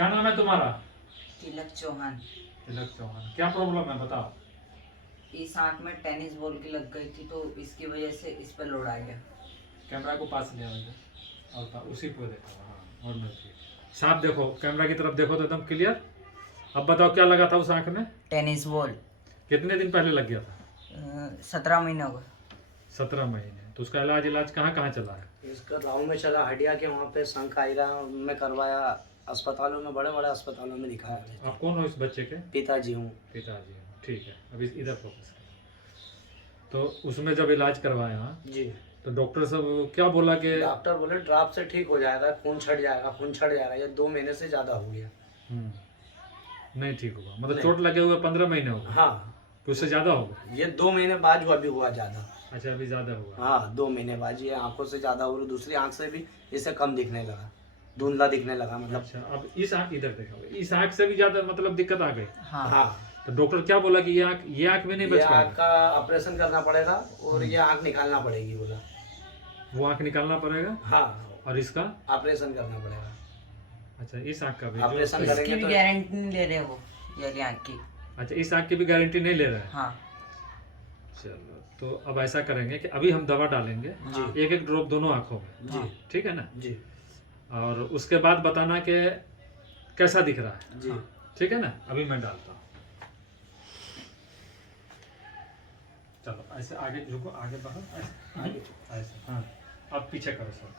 क्या नाम है तुम्हारा? तिलक चौहान। तिलक चौहान। क्या प्रॉब्लम है बताओ? इस आंख में टेनिस बॉल की लग गई थी तो इसकी वजह से इस पर लोड आ गया। कैमरा को पास ले आओ और उसी को देखो। हाँ, और नहीं साफ देखो, कैमरा की तरफ देखो तो एकदम क्लियर। अब बताओ क्या लगा था उस आंख में? Tennis ball. कितने दिन पहले लग गया था? 17 महीने हो गए। 17 महीने। तो उसका इलाज कहाँ कहाँ चला है? इसका गाँव में चला, हडिया के वहाँ पे शंकायरा में करवाया, अस्पतालों में, बड़े बड़े अस्पतालों में दिखाया। आप कौन हो इस बच्चे के? पिताजी हूँ। पिताजी हो, ठीक है। अभी इधर फोकस करो। तो उसमें जब इलाज करवाया जी, तो डॉक्टर सब क्या बोला कि? डॉक्टर बोले ड्राप से ठीक हो जाएगा, खून छट जाएगा, खून छट जाएगा। ये 2 महीने से ज़्यादा हो गया। नहीं ठीक होगा, मतलब नहीं। चोट लगे हुए 15 महीने हो गए? हाँ, तो उससे ज़्यादा होगा? ये 2 महीने बाद अभी हुआ ज़्यादा। अच्छा, अभी ज़्यादा हुआ। हाँ, 2 महीने बाद ये आंखों से ज़्यादा हो रही, दूसरी आंख से भी इसे कम दिखने लगा, धुंधला दिखने लगा मतलब। अच्छा, अब इस आंख इधर देखो, इस आंख से भी ज़्यादा मतलब दिक्कत आ गई। हाँ, तो डॉक्टर क्या बोला कि ये आंख में नहीं ये बच आंख पाएगा? का ऑपरेशन करना पड़ेगा और ये आंख निकालना पड़ेगी बोला। वो आंख निकालना पड़ेगा हाँ, और इसका ऑपरेशन करना पड़ेगा। अच्छा, इस आंख का भी ऑपरेशन जो? इसकी करेंगे भी तो गारंटी नहीं ले रहे वो, ये वाली आंख की। अच्छा, इस आंख की भी गारंटी नहीं ले रहा है? हाँ चलो, तो अब ऐसा करेंगे कि अभी हम दवा डालेंगे जी। एक ड्रॉप दोनों आंखों में। जी ठीक है ना? जी और उसके बाद बताना कि कैसा दिख रहा है। जी। ठीक है ना? अभी मैं डालता हूँ। चलो ऐसे आगे झुको, आगे बढ़ो, ऐसे आगे। ऐसे। हाँ, अब पीछे करो सर।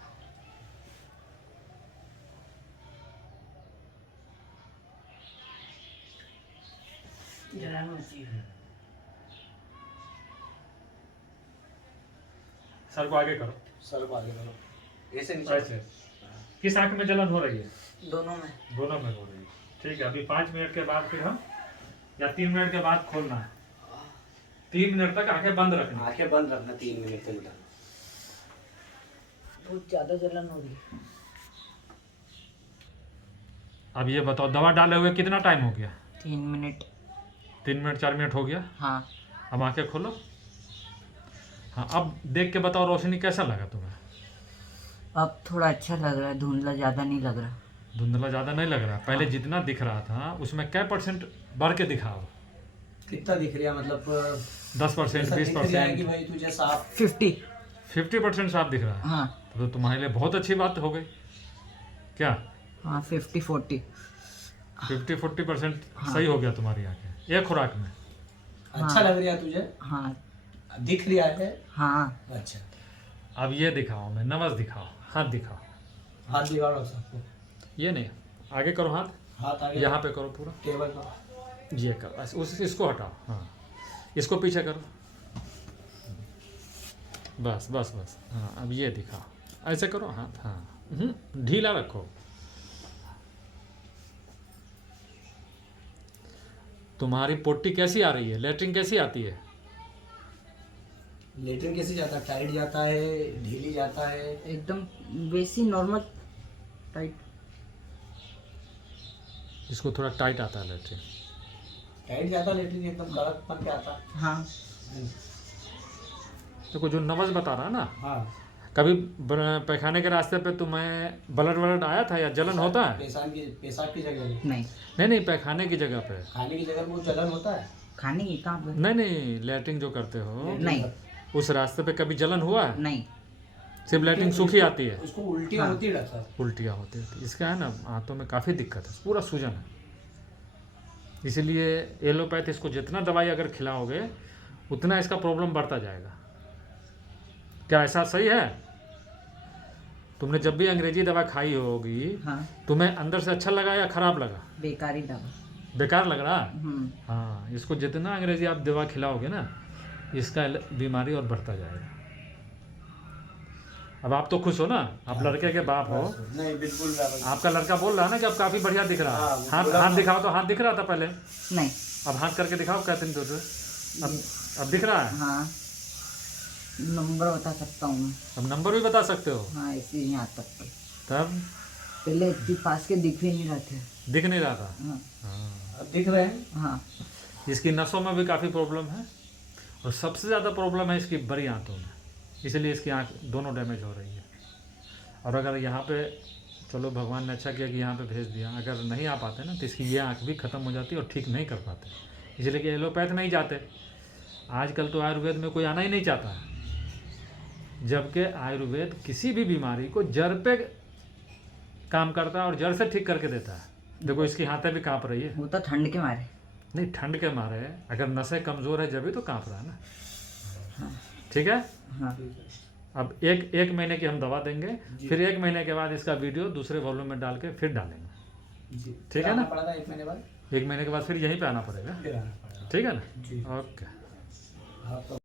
सर को आगे करो, सर को आगे करो, ऐसे नीचे। ऐसे। किस आंख में जलन हो रही है? दोनों में। दोनों में हो रही है। ठीक है, अभी 5 मिनट के बाद फिर हम, या 3 मिनट के बाद खोलना है। 3 मिनट तक आंखें बंद रखनी। आंखें बंद रखना 3 मिनट तक। बहुत ज्यादा जलन हो रही है। अब ये बताओ, दवा डाले हुए कितना टाइम हो गया? 3 मिनट। 3 मिनट 4 मिनट हो गया। हाँ। अब आंखें खोलो। हाँ, अब देख के बताओ रोशनी कैसा लगा तुम्हें? अब थोड़ा अच्छा लग रहा है, धुंधला ज्यादा नहीं लग रहा। धुंधला ज़्यादा नहीं लग रहा? पहले जितना दिख रहा था उसमें क्या % बढ़ के दिखाओ? कितना दिख रहा है मतलब? 10%, ऐसा दिख रहा है कि 20%? भाई तुझे साफ 50। 50% साफ दिख रहा है? हाँ तो तुम्हारे लिए बहुत अच्छी बात हो गई। क्या? हाँ 50-40। 50-40% सही हो गया तुम्हारी आंखें एक खुराक में। अच्छा लग रहा है तुझे? हाँ दिख रहा है? हाँ। अच्छा, अब ये दिखाओ, मैं नमस दिखाओ, हाथ दिखाओ। हाथ दिखाओ सबको। ये नहीं, आगे करो हाथ, हाथ आगे, यहाँ पे करो पूरा। टेबल पर। ये करो, इसको हटाओ। हाँ, इसको पीछे करो। बस बस बस। हाँ, अब ये दिखाओ, ऐसे करो हाथ। हाँ, ढीला रखो। तुम्हारी पोटी कैसी आ रही है? लेटरिन कैसी आती है? लेटरिन कैसे जाता है? टाइट जाता है, ढीली जाता है? एकदम वैसी नॉर्मल टाइट। इसको थोड़ा टाइट आता है लेटरिन। टाइट जाता है लेटरिन, एकदम कड़क बन के आता है। हाँ देखो जो नवज बता रहा है ना, हाँ। कभी पैखाने के रास्ते पे तुम्हें ब्लड आया था या जलन होता है? पेशाब की जगह नहीं, नहीं, पैखाने की जगह पे। खाने की जगह वो जलन होता है? खाने की कहाँ पर? नहीं, लैट्रिन जो करते हो नहीं उस रास्ते पे कभी जलन हुआ है? नहीं। सिर्फ लैट्रिन सूखी आती है? उसको उल्टियाँ होती है डॉक्टर। उल्टियाँ होती है। इसका है ना हाथों में काफ़ी दिक्कत है, पूरा सूजन है। इसीलिए एलोपैथ इसको जितना दवाई अगर खिलाओगे उतना इसका प्रॉब्लम बढ़ता जाएगा। क्या ऐसा सही है? तुमने जब भी अंग्रेजी दवा खाई होगी, हाँ तुम्हें अंदर से अच्छा लगा या खराब लगा? बेकारी दवा। बेकार लग रहा? हम्म। हाँ, इसको जितना अंग्रेजी आप दवा खिलाओगे ना, इसका बीमारी और बढ़ता जाएगा। अब आप तो खुश हो ना, आप लड़के के बाप हो। नहीं बिल्कुल बराबर। आपका लड़का बोल रहा है ना कि अब काफ़ी बढ़िया दिख रहा है। हाँ, हाथ दिखाओ। तो हाथ दिख रहा था पहले, नहीं। अब हाथ करके दिखाओ। कहते हैं तो अब दिख रहा है। हाँ नंबर बता सकता हूँ मैं। अब नंबर भी बता सकते हो? हाँ ऐसे ही यहाँ तक पर। तब पहले इतनी पास के दिख भी नहीं रहे थे। दिख नहीं रहा था। हाँ हाँ, अब दिख रहे हैं। हाँ। इसकी नसों में भी काफ़ी प्रॉब्लम है और सबसे ज़्यादा प्रॉब्लम है इसकी बड़ी आंतों में, इसलिए इसकी आंख दोनों डैमेज हो रही है। और अगर यहाँ पे चलो भगवान ने अच्छा किया कि यहाँ पे भेज दिया। अगर नहीं आ पाते ना तो इसकी ये आँख भी ख़त्म हो जाती और ठीक नहीं कर पाते, इसलिए कि एलोपैथ नहीं जाते। आजकल तो आयुर्वेद में कोई आना ही नहीं चाहता है, जबकि आयुर्वेद किसी भी बीमारी को जड़ पे काम करता है और जड़ से ठीक करके देता है। देखो इसकी हाथें भी काँप रही है। वो तो ठंड के मारे। नहीं, ठंड के मारे अगर नसें कमज़ोर है जब भी तो काँप रहा है ना। हाँ ठीक है। हाँ अब एक महीने की हम दवा देंगे, फिर 1 महीने के बाद इसका वीडियो दूसरे वॉल्यूम में डाल के फिर डालेंगे। ठीक है ना। पड़ेगा 1 महीने बाद, 1 महीने के बाद फिर यहीं पे आना पड़ेगा। फिर आना पड़ेगा। ठीक है ना। जी। ओके। हाँ तो